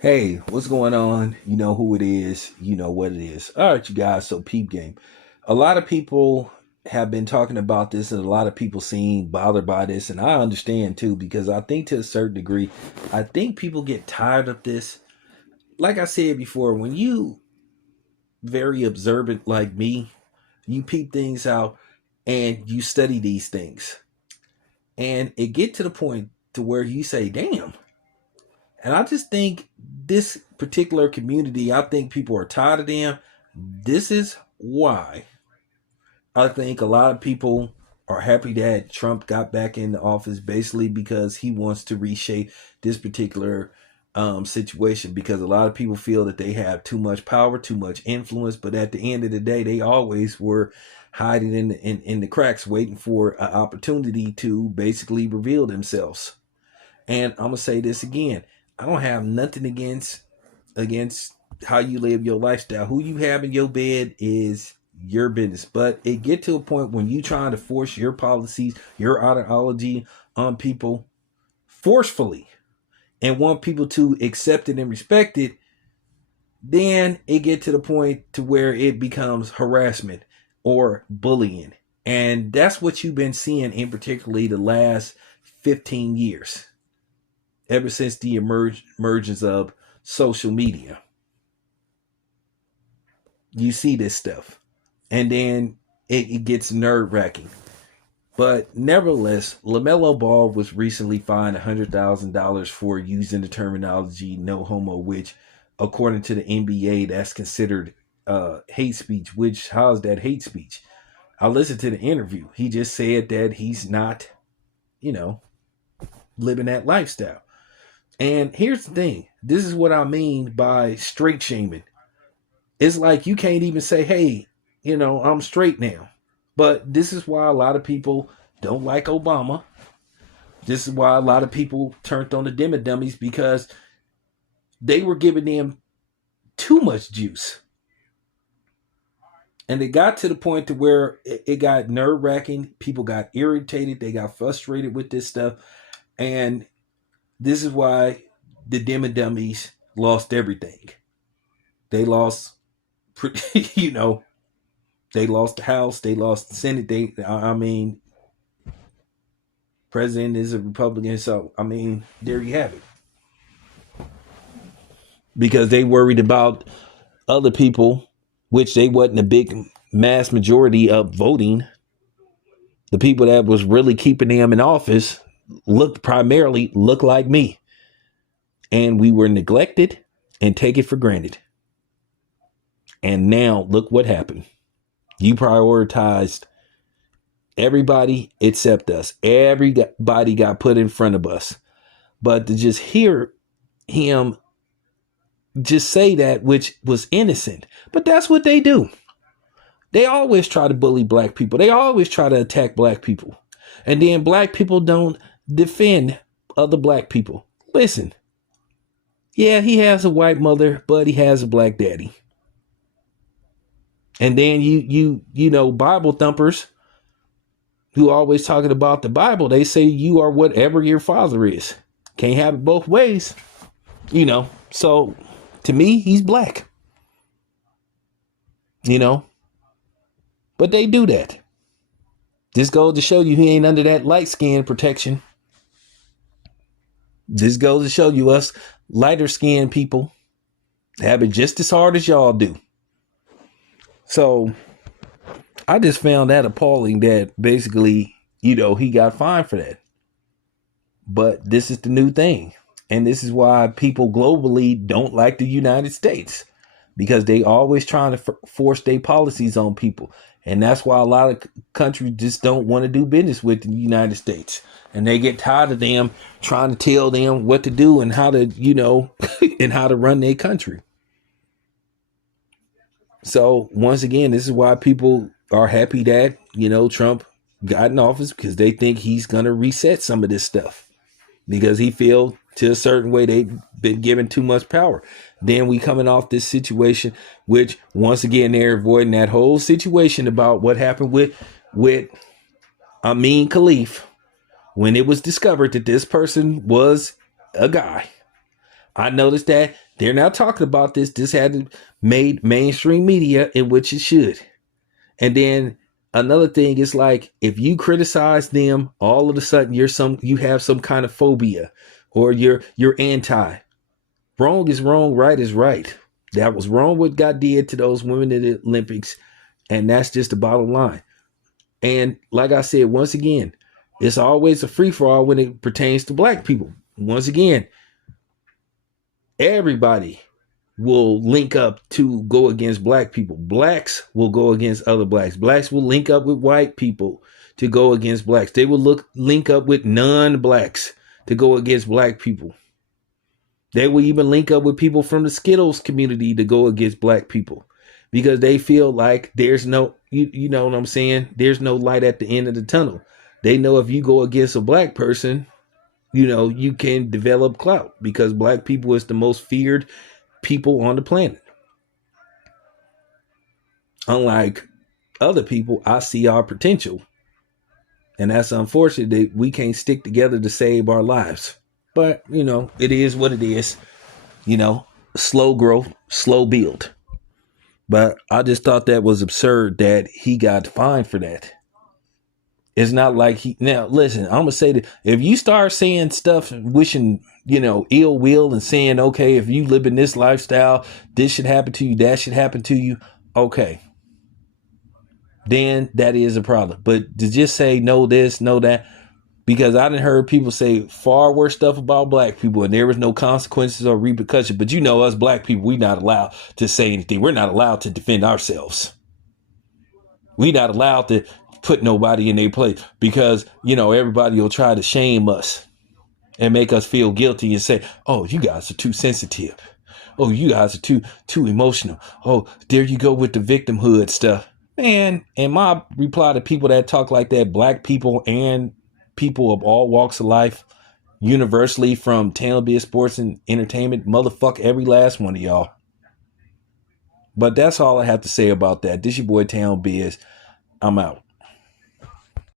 Hey, what's going on? You know who it is. You know what it is. All right, you guys. So, peep game. A lot of people have been talking about this, and a lot of people seem bothered by this, and I understand too because I think to a certain degree, I think people get tired of this. Like I said before, when you very observant like me, you peep things out and you study these things, and it get to the point to where you say, "Damn." And I just think this particular community, I think people are tired of them. This is why I think a lot of people are happy that Trump got back in the office basically because he wants to reshape this particular situation because a lot of people feel that they have too much power, too much influence, but at the end of the day, they always were hiding in the cracks, waiting for an opportunity to basically reveal themselves. And I'm gonna say this again. I don't have nothing against how you live your lifestyle. Who you have in your bed is your business. But it get to a point when you trying to force your policies, your ideology on people forcefully and want people to accept it and respect it, then it get to the point to where it becomes harassment or bullying. And that's what you've been seeing in particularly the last 15 years ever since the emergence of social media. You see this stuff, and then it gets nerve wracking. But nevertheless, LaMelo Ball was recently fined $100,000 for using the terminology "no homo," which, according to the NBA, that's considered hate speech. Which how's that hate speech? I listened to the interview. He just said that he's not, you know, living that lifestyle. And here's the thing: this is what I mean by straight shaming. It's like you can't even say, hey, I'm straight now. But this is why a lot of people don't like Obama. This is why a lot of people turned on the Dimmy Dummies because they were giving them too much juice. And it got to the point to where it got nerve wracking. People got irritated. They got frustrated with this stuff. And this is why the Dimmy Dummies lost everything. They lost, you know, they lost the House. They lost the Senate. I mean, president is a Republican. So, I mean, there you have it. Because they worried about other people, which they wasn't a big mass majority of voting. The people that was really keeping them in office primarily look like me. And we were neglected and taken for granted. And now look what happened. You prioritized everybody except us. Everybody got put in front of us. But to just hear him just say that, which was innocent, but that's what they do. They always try to bully black people. They always try to attack black people. And then black people don't defend other black people. Listen, yeah, he has a white mother, but he has a black daddy. And then you Bible thumpers who always talking about the Bible, they say you are whatever your father is. Can't have it both ways. So to me, he's black. But they do that. This goes to show you he ain't under that light skin protection. This goes to show you us lighter skinned people have it just as hard as y'all do. So I just found that appalling that basically, he got fined for that. But this is the new thing. And this is why people globally don't like the United States, because they always trying to force their policies on people. And that's why a lot of countries just don't want to do business with the United States. And they get tired of them trying to tell them what to do and how to, and how to run their country. So once again, this is why people are happy that, Trump got in office, because they think he's going to reset some of this stuff, because he feels to a certain way they've been given too much power. Then we coming off this situation, which once again, they're avoiding that whole situation about what happened with Amin Khalif when it was discovered that this person was a guy. I noticed that They're not talking about this. This had made mainstream media, in which it should. And then another thing is like, if you criticize them, all of a sudden you have some kind of phobia, or you're anti. Wrong is wrong, right is right. That was wrong what God did to those women in the Olympics, and that's just the bottom line. And like I said, once again, it's always a free-for-all when it pertains to black people. Once again, everybody will link up to go against black people. Blacks will go against other blacks. Blacks will link up with white people to go against blacks. They will link up with non-blacks to go against black people. They will even link up with people from the Skittles community to go against black people, because they feel like there's no, you know what I'm saying? There's no light at the end of the tunnel. They know if you go against a black person, you know, you can develop clout, because black people is the most feared people on the planet. Unlike other people, I see our potential. And that's unfortunate that we can't stick together to save our lives. But, you know, it is what it is. You know, slow growth, slow build. But I just thought that was absurd that he got fined for that. It's not like now listen, I'm gonna say that if you start saying stuff and wishing, you know, ill will and saying, okay, if you live in this lifestyle, this should happen to you, that should happen to you, okay, then that is a problem. But to just say no this, no that, because I done heard people say far worse stuff about black people and there was no consequences or repercussions. But you know, us black people, we not allowed to say anything. We're not allowed to defend ourselves. We not allowed to put nobody in their place, because, you know, everybody will try to shame us and make us feel guilty and say, oh, you guys are too sensitive. Oh, you guys are too emotional. Oh, there you go with the victimhood stuff. Man, and my reply to people that talk like that, black people and people of all walks of life, universally, from Town Biz Sports and Entertainment, motherfuck every last one of y'all. But that's all I have to say about that. This your boy Town Biz. I'm out.